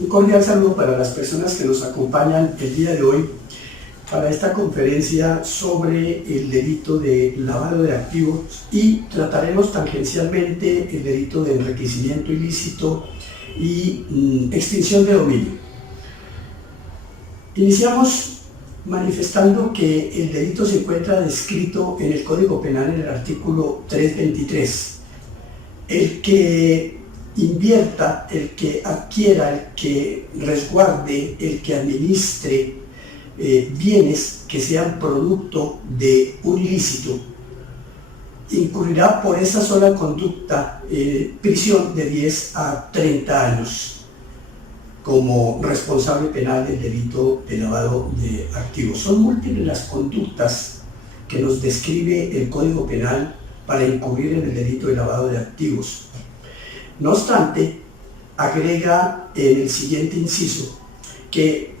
Un cordial saludo para las personas que nos acompañan el día de hoy para esta conferencia sobre el delito de lavado de activos y trataremos tangencialmente el delito de enriquecimiento ilícito y extinción de dominio. Iniciamos manifestando que el delito se encuentra descrito en el Código Penal en el artículo 323. El que invierta, el que adquiera, el que resguarde, el que administre bienes que sean producto de un ilícito, incurrirá por esa sola conducta prisión de 10 a 30 años como responsable penal del delito de lavado de activos. Son múltiples las conductas que nos describe el Código Penal para incurrir en el delito de lavado de activos. No obstante, agrega en el siguiente inciso que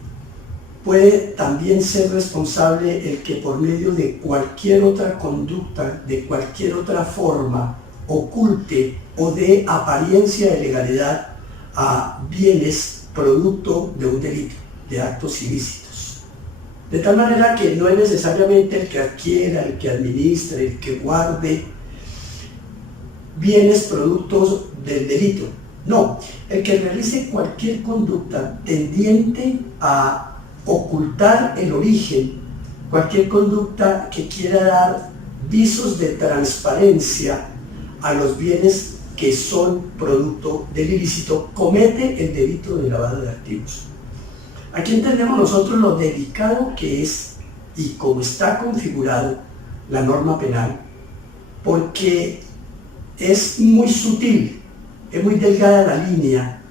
puede también ser responsable el que por medio de cualquier otra conducta, de cualquier otra forma, oculte o dé apariencia de legalidad a bienes producto de un delito, de actos ilícitos. De tal manera que no es necesariamente el que adquiera, el que administre, el que guarde bienes productos del delito. No, el que realice cualquier conducta tendiente a ocultar el origen, cualquier conducta que quiera dar visos de transparencia a los bienes que son producto del ilícito, comete el delito de lavado de activos. Aquí entendemos nosotros lo delicado que es y cómo está configurado la norma penal, porque es muy sutil, es muy delgada la línea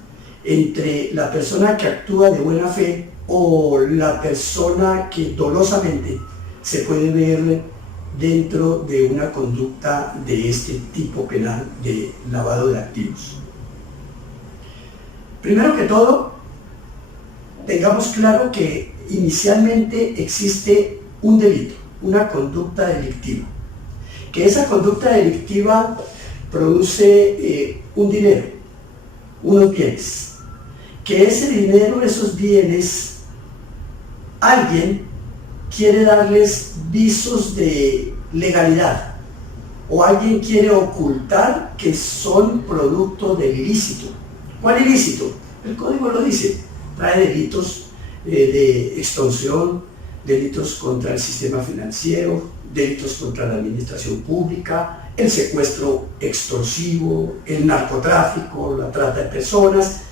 entre la persona que actúa de buena fe o la persona que dolosamente se puede ver dentro de una conducta de este tipo penal de lavado de activos. Primero que todo, tengamos claro que inicialmente existe un delito, una conducta delictiva, que esa conducta delictiva produce un dinero, unos bienes, que ese dinero, esos bienes, alguien quiere darles visos de legalidad o alguien quiere ocultar que son producto del ilícito. ¿Cuál ilícito? El código lo dice, trae delitos de extorsión, delitos contra el sistema financiero, delitos contra la administración pública, el secuestro extorsivo, el narcotráfico, la trata de personas.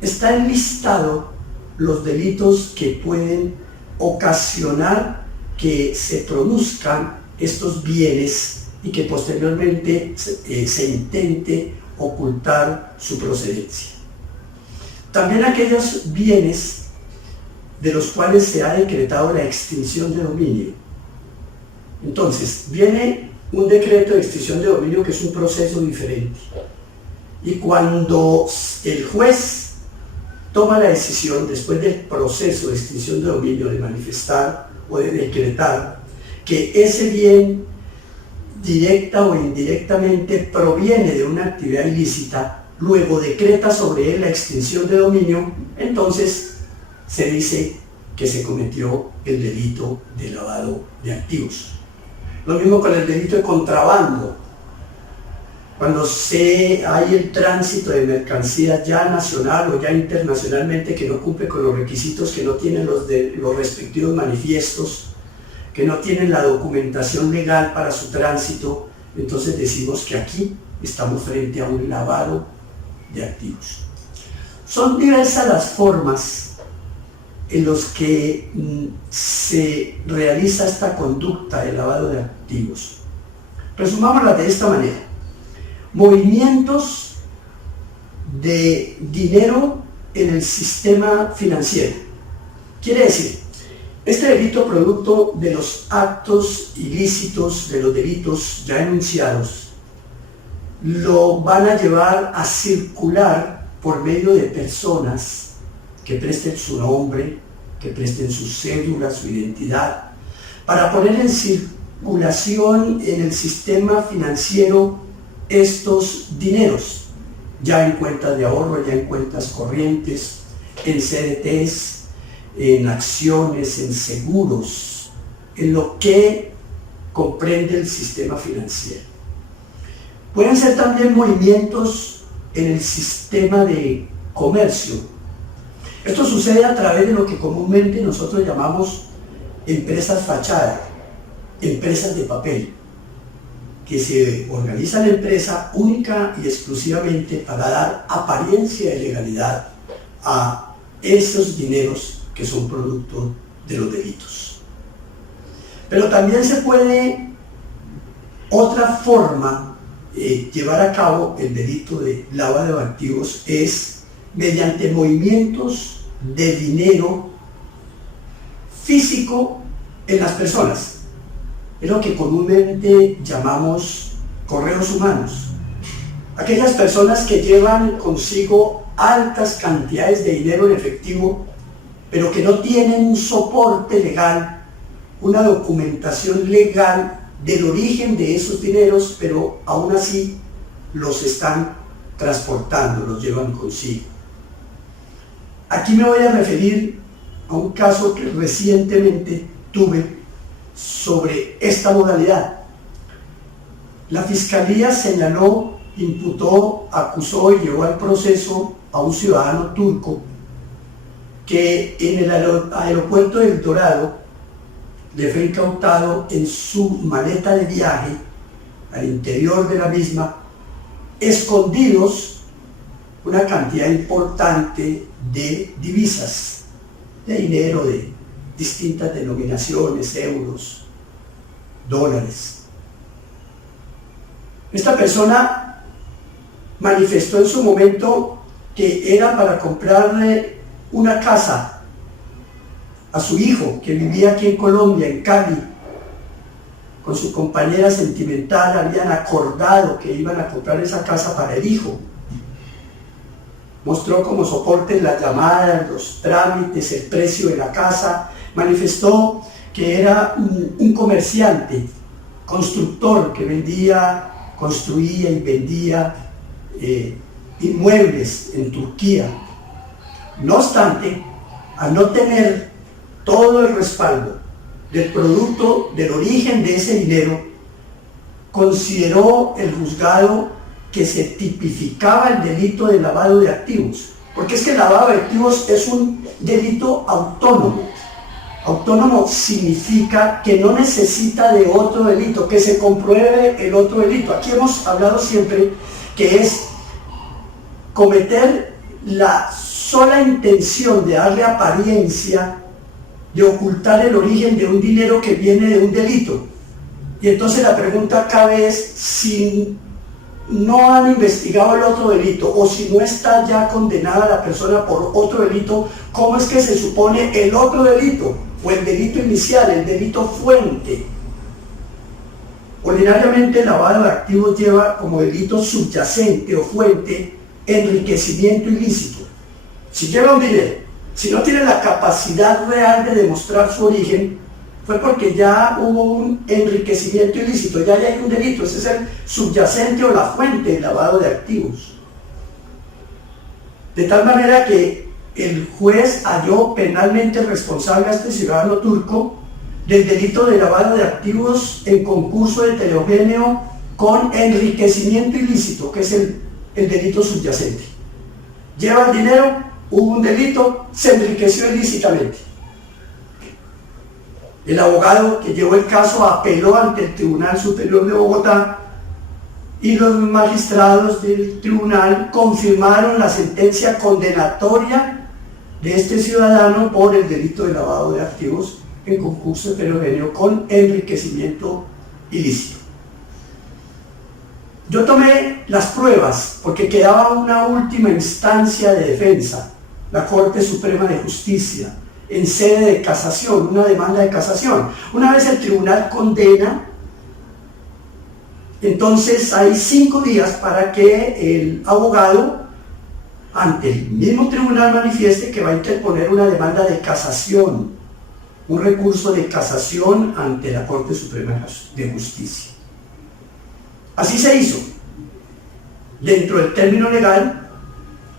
Está enlistado los delitos que pueden ocasionar que se produzcan estos bienes y que posteriormente se intente ocultar su procedencia. También aquellos bienes de los cuales se ha decretado la extinción de dominio. Entonces, viene un decreto de extinción de dominio que es un proceso diferente. Y cuando el juez toma la decisión, después del proceso de extinción de dominio, de manifestar o de decretar que ese bien directa o indirectamente proviene de una actividad ilícita, luego decreta sobre él la extinción de dominio, entonces se dice que se cometió el delito de lavado de activos. Lo mismo con el delito de contrabando. Cuando hay el tránsito de mercancías ya nacional o ya internacionalmente que no cumple con los requisitos, que no tienen los respectivos manifiestos, que no tienen la documentación legal para su tránsito, entonces decimos que aquí estamos frente a un lavado de activos. Son diversas las formas en las que se realiza esta conducta de lavado de activos. Resumámosla de esta manera. Movimientos de dinero en el sistema financiero. Quiere decir, este delito producto de los actos ilícitos, de los delitos ya enunciados, lo van a llevar a circular por medio de personas que presten su nombre, que presten su cédula, su identidad, para poner en circulación en el sistema financiero estos dineros, ya en cuentas de ahorro, ya en cuentas corrientes, en CDTs, en acciones, en seguros, en lo que comprende el sistema financiero. Pueden ser también movimientos en el sistema de comercio. Esto sucede a través de lo que comúnmente nosotros llamamos empresas fachada, empresas de papel, que se organiza la empresa única y exclusivamente para dar apariencia de legalidad a esos dineros que son producto de los delitos. Pero también se puede otra forma llevar a cabo el delito de lavado de activos es mediante movimientos de dinero físico en las personas. Es lo que comúnmente llamamos correos humanos. Aquellas personas que llevan consigo altas cantidades de dinero en efectivo, pero que no tienen un soporte legal, una documentación legal del origen de esos dineros, pero aún así los están transportando, los llevan consigo. Aquí me voy a referir a un caso que recientemente tuve sobre esta modalidad. La Fiscalía señaló, imputó, acusó y llevó al proceso a un ciudadano turco que en el aeropuerto del Dorado le fue incautado en su maleta de viaje, al interior de la misma, escondidos una cantidad importante de divisas, de dinero de distintas denominaciones, euros, dólares. Esta persona manifestó en su momento que era para comprarle una casa a su hijo, que vivía aquí en Colombia, en Cali, con su compañera sentimental. Habían acordado que iban a comprar esa casa para el hijo. Mostró como soporte las llamadas, los trámites, el precio de la casa. Manifestó que era un comerciante, constructor, que construía y vendía inmuebles en Turquía. No obstante, al no tener todo el respaldo del producto, del origen de ese dinero, consideró el juzgado que se tipificaba el delito de lavado de activos, porque es que el lavado de activos es un delito autónomo. Autónomo significa que no necesita de otro delito, que se compruebe el otro delito. Aquí hemos hablado siempre que es cometer la sola intención de darle apariencia, de ocultar el origen de un dinero que viene de un delito. Y entonces la pregunta cabe es, si no han investigado el otro delito, o si no está ya condenada la persona por otro delito, ¿cómo es que se supone el otro delito? O el delito inicial, el delito fuente. Ordinariamente el lavado de activos lleva como delito subyacente o fuente enriquecimiento ilícito. Si lleva un dinero, si no tiene la capacidad real de demostrar su origen, fue porque ya hubo un enriquecimiento ilícito, ya hay un delito. Ese es el subyacente o la fuente del lavado de activos. De tal manera que el juez halló penalmente responsable a este ciudadano turco del delito de lavado de activos en concurso heterogéneo con enriquecimiento ilícito, que es el delito subyacente. Lleva el dinero, hubo un delito, se enriqueció ilícitamente. El abogado que llevó el caso apeló ante el Tribunal Superior de Bogotá y los magistrados del tribunal confirmaron la sentencia condenatoria de este ciudadano por el delito de lavado de activos en concurso heterogéneo con enriquecimiento ilícito. Yo tomé las pruebas porque quedaba una última instancia de defensa, la Corte Suprema de Justicia, en sede de casación, una demanda de casación. Una vez el tribunal condena, entonces hay 5 días para que el abogado ante el mismo tribunal manifieste que va a interponer una demanda de casación, un recurso de casación ante la Corte Suprema de Justicia. Así se hizo. Dentro del término legal,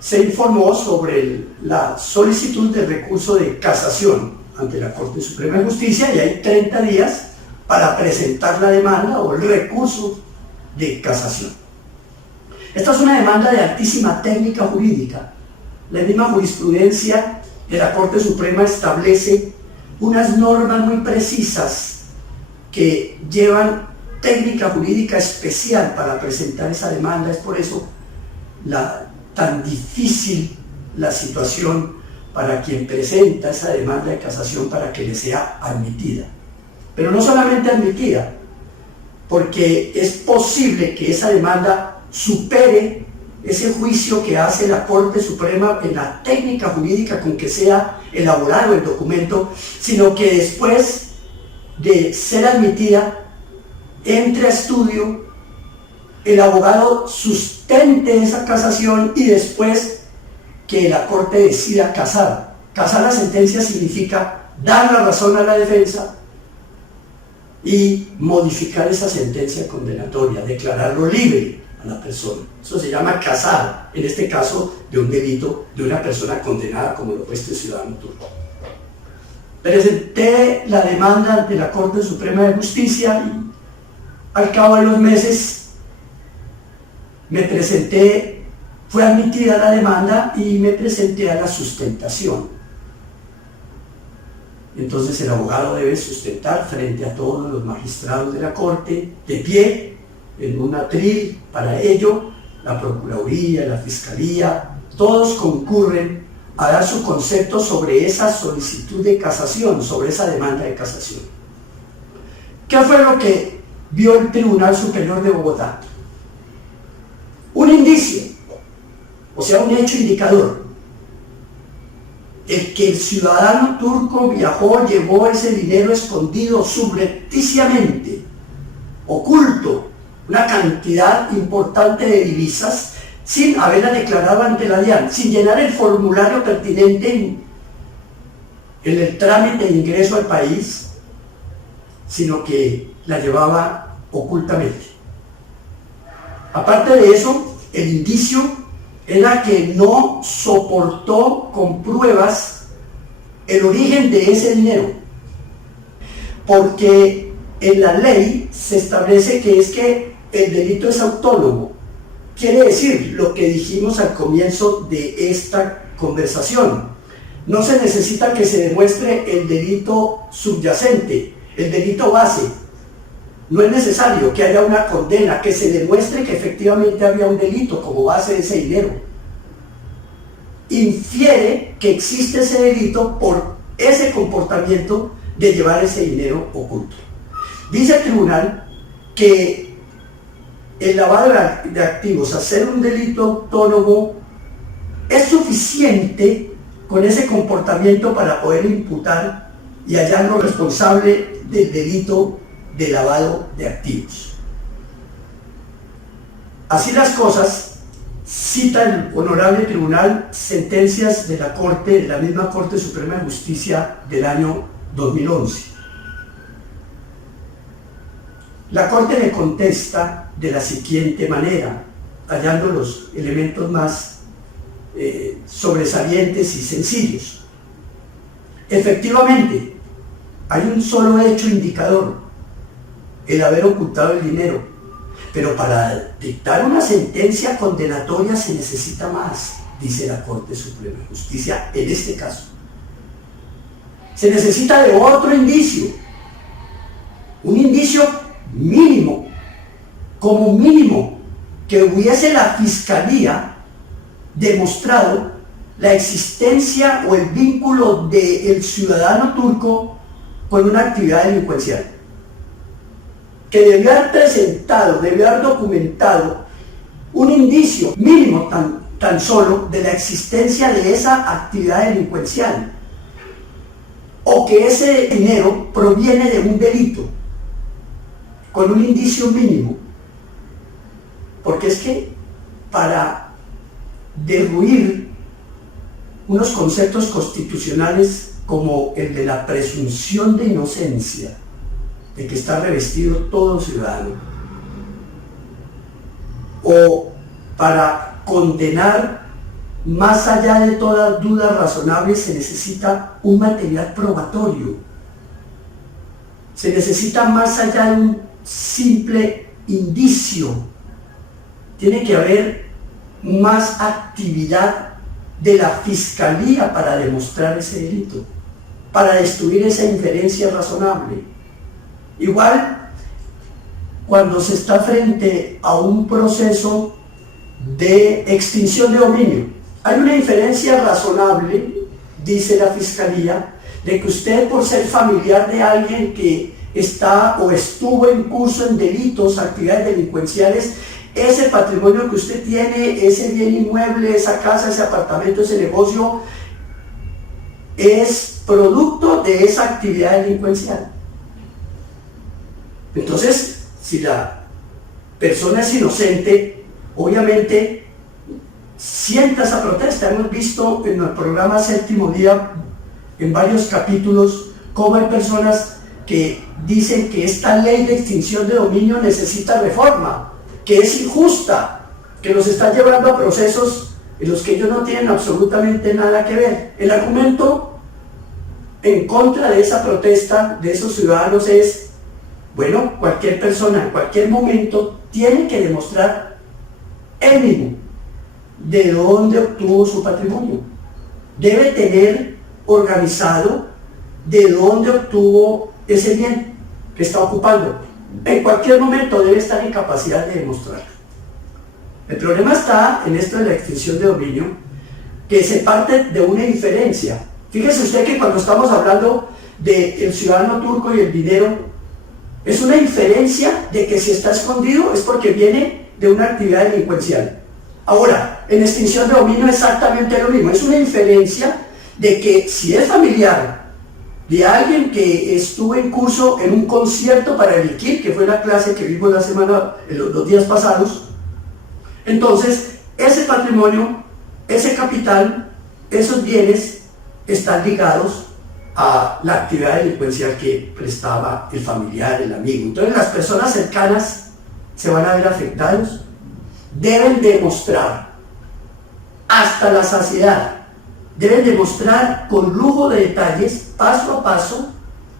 se informó sobre la solicitud de recurso de casación ante la Corte Suprema de Justicia y hay 30 días para presentar la demanda o el recurso de casación. Esta es una demanda de altísima técnica jurídica. La misma jurisprudencia de la Corte Suprema establece unas normas muy precisas que llevan técnica jurídica especial para presentar esa demanda. Es por eso tan difícil la situación para quien presenta esa demanda de casación para que le sea admitida. Pero no solamente admitida, porque es posible que esa demanda supere ese juicio que hace la Corte Suprema en la técnica jurídica con que sea elaborado el documento, sino que después de ser admitida, entre a estudio, el abogado sustente esa casación y después que la Corte decida casar. Casar la sentencia significa dar la razón a la defensa y modificar esa sentencia condenatoria, declararlo libre a la persona. Eso se llama casar, en este caso de un delito de una persona condenada como lo fue este ciudadano turco. Presenté la demanda ante la Corte Suprema de Justicia y al cabo de los meses fue admitida la demanda y me presenté a la sustentación. Entonces el abogado debe sustentar frente a todos los magistrados de la Corte, de pie, en un atril. Para ello, la Procuraduría, la Fiscalía, todos concurren a dar su concepto sobre esa solicitud de casación, sobre esa demanda de casación. ¿Qué fue lo que vio el Tribunal Superior de Bogotá? Un indicio, o sea, un hecho indicador. El que el ciudadano turco viajó, llevó ese dinero escondido subrepticiamente, oculto, una cantidad importante de divisas, sin haberla declarado ante la DIAN, sin llenar el formulario pertinente en el trámite de ingreso al país, sino que la llevaba ocultamente. Aparte de eso, el indicio era que no soportó con pruebas el origen de ese dinero, porque en la ley se establece que es que el delito es autónomo. Quiere decir lo que dijimos al comienzo de esta conversación. No se necesita que se demuestre el delito subyacente, el delito base. No es necesario que haya una condena, que se demuestre que efectivamente había un delito como base de ese dinero. Infiere que existe ese delito por ese comportamiento de llevar ese dinero oculto. Dice el tribunal que el lavado de activos, hacer un delito autónomo, es suficiente con ese comportamiento para poder imputar y hallarlo responsable del delito de lavado de activos. Así las cosas, cita el honorable tribunal sentencias de la Corte, de la misma Corte Suprema de Justicia del año 2011. La Corte le contesta de la siguiente manera, hallando los elementos más sobresalientes y sencillos. Efectivamente, hay un solo hecho indicador, el haber ocultado el dinero, pero para dictar una sentencia condenatoria se necesita más, dice la Corte Suprema de Justicia en este caso. Se necesita de otro indicio, un indicio mínimo, como mínimo, que hubiese la Fiscalía demostrado la existencia o el vínculo del ciudadano turco con una actividad delincuencial, que debió haber presentado, debió haber documentado un indicio mínimo tan solo de la existencia de esa actividad delincuencial, o que ese dinero proviene de un delito, con un indicio mínimo. Porque es que para derruir unos conceptos constitucionales como el de la presunción de inocencia, de que está revestido todo ciudadano, o para condenar más allá de toda duda razonable, se necesita un material probatorio. Se necesita más allá de un simple indicio. Tiene que haber más actividad de la fiscalía para demostrar ese delito, para destruir esa inferencia razonable. Igual, cuando se está frente a un proceso de extinción de dominio, hay una inferencia razonable, dice la fiscalía, de que usted, por ser familiar de alguien que está o estuvo en curso en delitos, actividades delincuenciales, ese patrimonio que usted tiene, ese bien inmueble, esa casa, ese apartamento, ese negocio, es producto de esa actividad delincuencial. Entonces, si la persona es inocente, obviamente sienta esa protesta. Hemos visto en el programa Séptimo Día, en varios capítulos, cómo hay personas que dicen que esta ley de extinción de dominio necesita reforma, que es injusta, que nos está llevando a procesos en los que ellos no tienen absolutamente nada que ver. El argumento en contra de esa protesta de esos ciudadanos es: bueno, cualquier persona en cualquier momento tiene que demostrar él mismo de dónde obtuvo su patrimonio. Debe tener organizado de dónde obtuvo ese bien que está ocupando. En cualquier momento debe estar en capacidad de demostrarlo. El problema está en esto de la extinción de dominio, que se parte de una inferencia. Fíjese usted que cuando estamos hablando del ciudadano turco y el dinero, es una inferencia de que si está escondido es porque viene de una actividad delincuencial. Ahora, en extinción de dominio exactamente lo mismo, es una inferencia de que si es familiar de alguien que estuvo en curso en un concierto para el IQIP, que fue la clase que vimos los días pasados, entonces ese patrimonio, ese capital, esos bienes están ligados a la actividad delincuencial que prestaba el familiar, el amigo. Entonces las personas cercanas se van a ver afectados. Deben demostrar hasta la saciedad, deben demostrar con lujo de detalles, paso a paso,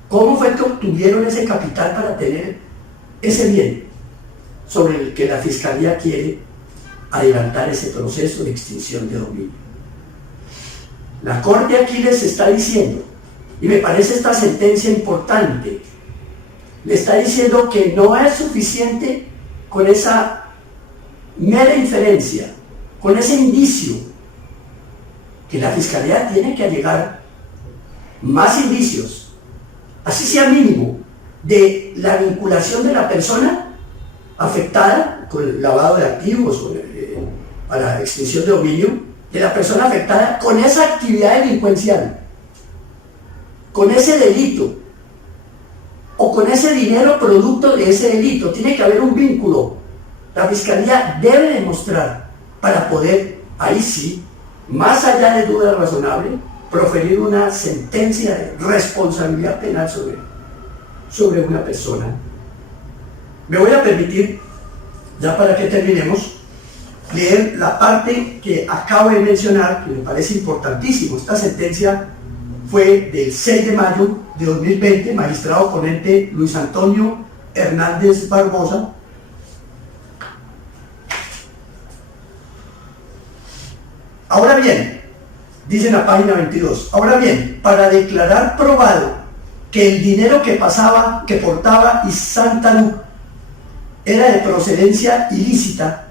cómo fue que obtuvieron ese capital para tener ese bien sobre el que la Fiscalía quiere adelantar ese proceso de extinción de dominio. La Corte aquí les está diciendo, y me parece esta sentencia importante, le está diciendo que no es suficiente con esa mera inferencia, con ese indicio, que la Fiscalía tiene que alegar más indicios, así sea mínimo, de la vinculación de la persona afectada con el lavado de activos para extinción de dominio, de la persona afectada con esa actividad delincuencial, con ese delito o con ese dinero producto de ese delito. Tiene que haber un vínculo. La Fiscalía debe demostrar para poder, ahí sí, más allá de duda razonable, proferir una sentencia de responsabilidad penal sobre una persona. Me voy a permitir, ya para que terminemos, leer la parte que acabo de mencionar, que me parece importantísimo. Esta sentencia fue del 6 de mayo de 2020, magistrado ponente Luis Antonio Hernández Barbosa. Ahora bien, dice en la página 22, ahora bien, para declarar probado que el dinero que portaba Isantarup era de procedencia ilícita,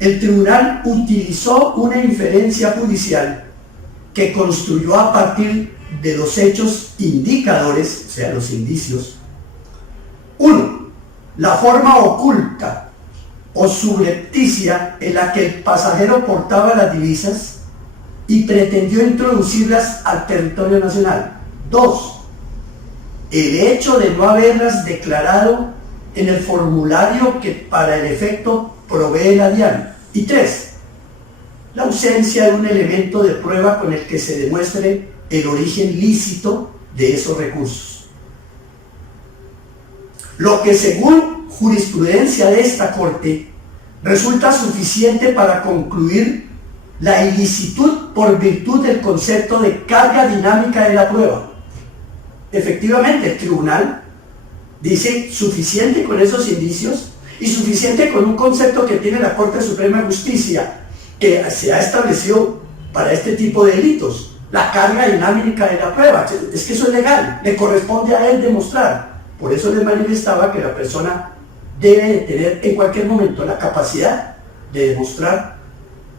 el tribunal utilizó una inferencia judicial que construyó a partir de los hechos indicadores, o sea, los indicios. 1. La forma oculta o subrepticia en la que el pasajero portaba las divisas y pretendió introducirlas al territorio nacional. 2. El hecho de no haberlas declarado en el formulario que para el efecto provee la DIAN. Y 3. La ausencia de un elemento de prueba con el que se demuestre el origen lícito de esos recursos. Lo que, según jurisprudencia de esta Corte, resulta suficiente para concluir la ilicitud por virtud del concepto de carga dinámica de la prueba. Efectivamente, el tribunal dice suficiente con esos indicios y suficiente con un concepto que tiene la Corte Suprema de Justicia, que se ha establecido para este tipo de delitos, la carga dinámica de la prueba. Es que eso es legal, le corresponde a él demostrar. Por eso le manifestaba que la persona debe de tener en cualquier momento la capacidad de demostrar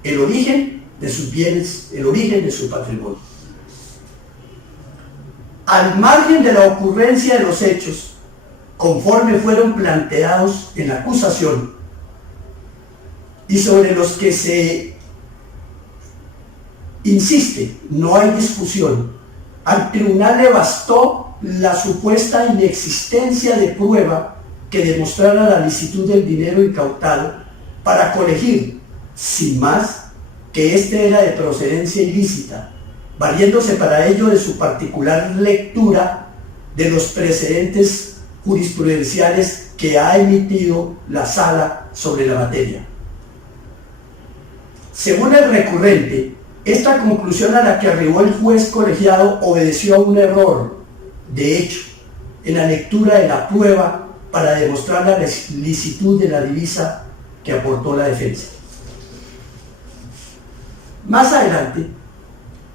el origen de sus bienes, el origen de su patrimonio. Al margen de la ocurrencia de los hechos, conforme fueron planteados en la acusación y sobre los que se insiste, no hay discusión. Al tribunal le bastó la supuesta inexistencia de prueba que demostrara la licitud del dinero incautado para colegir, sin más, que éste era de procedencia ilícita, valiéndose para ello de su particular lectura de los precedentes jurisprudenciales que ha emitido la Sala sobre la materia. Según el recurrente, esta conclusión a la que arribó el juez colegiado obedeció a un error, de hecho, en la lectura de la prueba para demostrar la licitud de la divisa que aportó la defensa. Más adelante,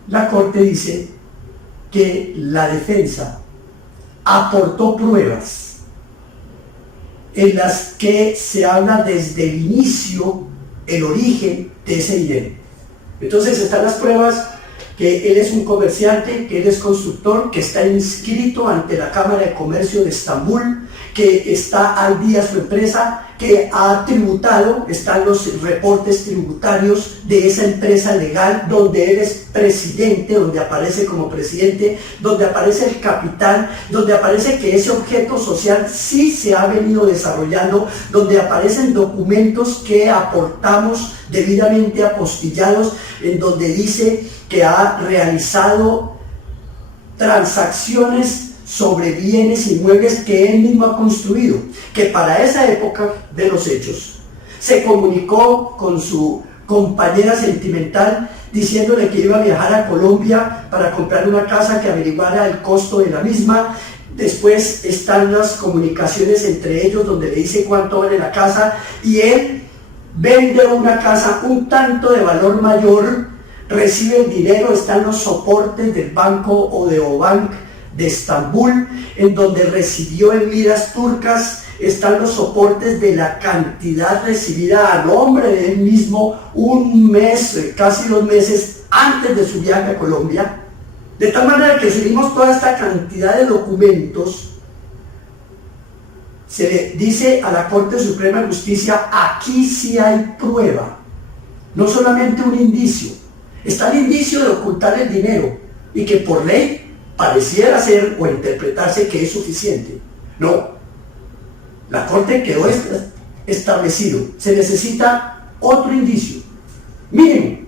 la Corte dice que la defensa aportó pruebas en las que se habla desde el inicio el origen de ese dinero. Entonces están las pruebas que él es un comerciante, que él es constructor, que está inscrito ante la Cámara de Comercio de Estambul, que está al día su empresa, que ha tributado, están los reportes tributarios de esa empresa legal, donde él es presidente, donde aparece como presidente, donde aparece el capital, donde aparece que ese objeto social sí se ha venido desarrollando, donde aparecen documentos que aportamos debidamente apostillados, en donde dice que ha realizado transacciones sobre bienes inmuebles que él mismo ha construido, que para esa época de los hechos se comunicó con su compañera sentimental diciéndole que iba a viajar a Colombia para comprar una casa, que averiguara el costo de la misma. Después están las comunicaciones entre ellos donde le dice cuánto vale la casa y él vende una casa un tanto de valor mayor, recibe el dinero, están los soportes del banco o de Obank de Estambul, en donde recibió en liras turcas, están los soportes de la cantidad recibida a nombre de él mismo un mes, casi 2 meses antes de su viaje a Colombia, de tal manera que si vimos toda esta cantidad de documentos, se le dice a la Corte Suprema de Justicia, aquí sí hay prueba, no solamente un indicio, está el indicio de ocultar el dinero y que por ley pareciera ser o interpretarse que es suficiente. No, la Corte quedó establecido, se necesita otro indicio mínimo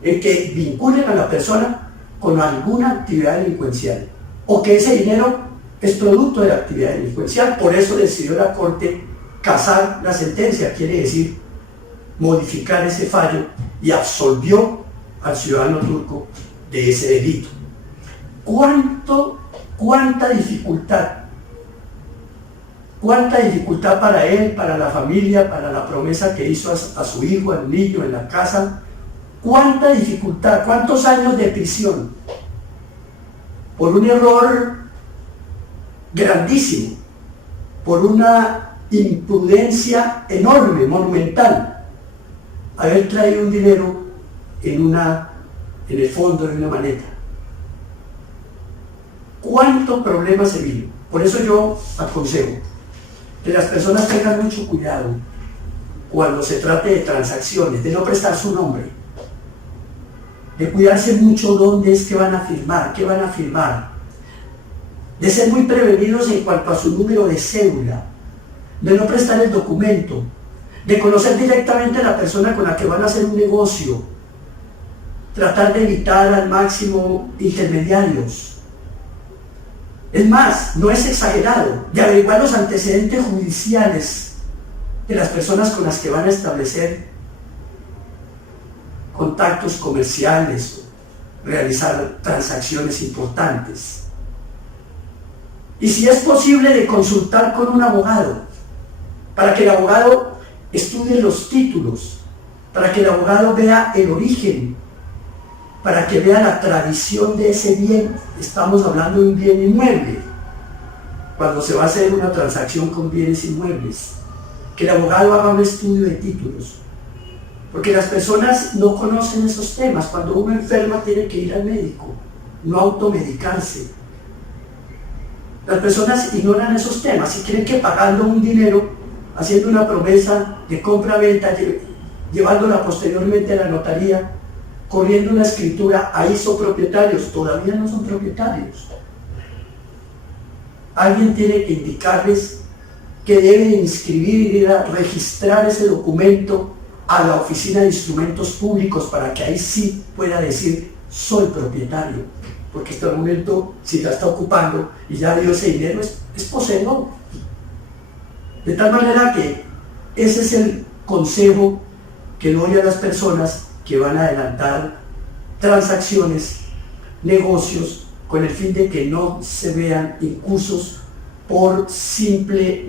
en que vinculen a la persona con alguna actividad delincuencial o que ese dinero es producto de la actividad delincuencial. Por eso decidió la Corte casar la sentencia, quiere decir modificar ese fallo, y absolvió al ciudadano turco de ese delito. ¿Cuánta dificultad para él, para la familia, para la promesa que hizo a su hijo, al niño en la casa? ¿Cuánta dificultad? ¿Cuántos años de prisión? Por un error grandísimo, por una imprudencia enorme, monumental, haber traído un dinero en el fondo de una maleta. ¿Cuánto problema se vino? Por eso yo aconsejo que las personas tengan mucho cuidado cuando se trate de transacciones, de no prestar su nombre, de cuidarse mucho dónde es que van a firmar, qué van a firmar, de ser muy prevenidos en cuanto a su número de cédula, de no prestar el documento, de conocer directamente a la persona con la que van a hacer un negocio, tratar de evitar al máximo intermediarios. Es más, no es exagerado, de averiguar los antecedentes judiciales de las personas con las que van a establecer contactos comerciales, realizar transacciones importantes. Y si es posible, de consultar con un abogado, para que el abogado estudie los títulos, para que el abogado vea el origen, para que vea la tradición de ese bien. Estamos hablando de un bien inmueble, cuando se va a hacer una transacción con bienes inmuebles, que el abogado haga un estudio de títulos, porque las personas no conocen esos temas. Cuando uno enferma tiene que ir al médico, no automedicarse. Las personas ignoran esos temas y creen que pagando un dinero, haciendo una promesa de compra-venta, llevándola posteriormente a la notaría, corriendo una escritura, ahí son propietarios. Todavía no son propietarios. Alguien tiene que indicarles que deben inscribir y ir a registrar ese documento a la Oficina de Instrumentos Públicos, para que ahí sí pueda decir: soy propietario, porque este momento, si ya está ocupando y ya dio ese dinero, es poseedor. De tal manera que ese es el consejo que doy a las personas que van a adelantar transacciones, negocios, con el fin de que no se vean incursos por simple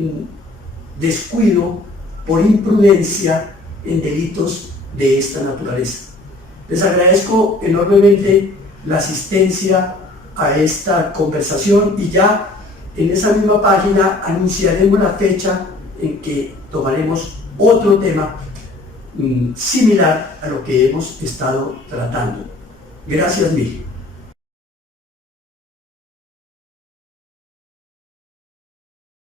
descuido, por imprudencia, en delitos de esta naturaleza. Les agradezco enormemente la asistencia a esta conversación, y ya en esa misma página anunciaremos la fecha en que tomaremos otro tema similar a lo que hemos estado tratando. Gracias mil.